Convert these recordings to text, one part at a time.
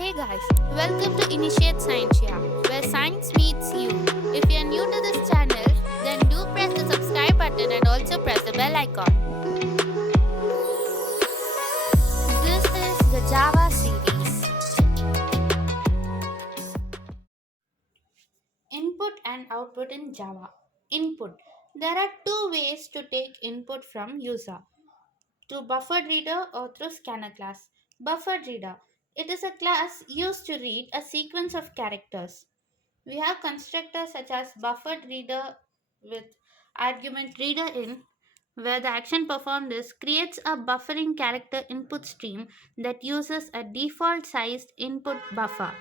Hey guys, welcome to Initiate Science where science meets you. If you're new to this channel, then do press the subscribe button and also press the bell icon. This is the Java series. Input and output in Java. Input. There are two ways to take input from user: through buffered reader or through scanner class. Buffered reader. It is a class used to read a sequence of characters. We have constructors such as buffered reader with argument reader in, where the action performed is creates a buffering character input stream that uses a default sized input buffer.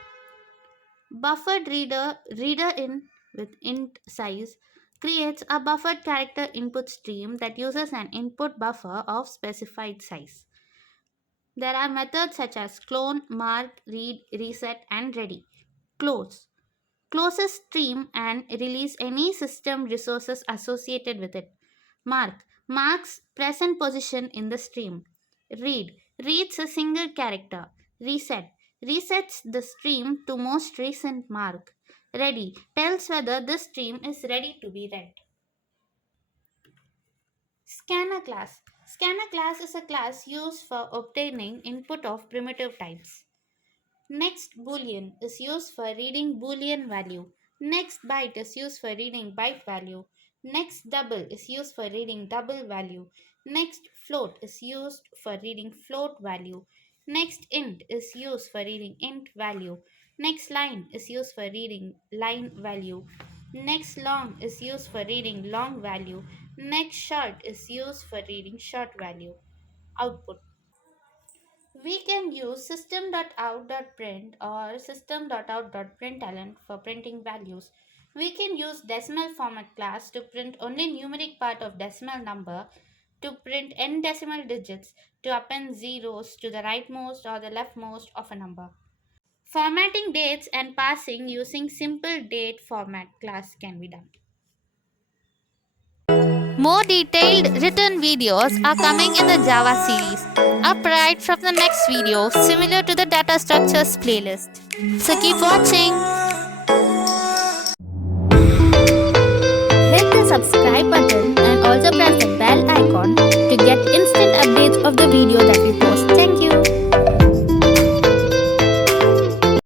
Buffered reader in with int size creates a buffered character input stream that uses an input buffer of specified size. There are methods such as clone, mark, read, reset, and ready. Close. Closes stream and release any system resources associated with it. Mark. Marks present position in the stream. Read. Reads a single character. Reset. Resets the stream to most recent mark. Ready. Tells whether the stream is ready to be read. Scanner class. Scanner class is a class used for obtaining input of primitive types. Next boolean is used for reading boolean value. Next byte is used for reading byte value. Next double is used for reading double value. Next float is used for reading float value. Next int is used for reading int value. Next line is used for reading line value. Next long is used for reading long value. Next short is used for reading short value. Output. We can use system.out.print or system.out.println for printing values. We can use decimal format class to print only numeric part of decimal number, to print n decimal digits, to append zeros to the rightmost or the leftmost of a number. Formatting dates and passing using simple date format class can be done. More detailed written videos are coming in the Java series, upright from the next video, similar to the data structures playlist. So keep watching. Hit the subscribe button and also press the bell icon to get instant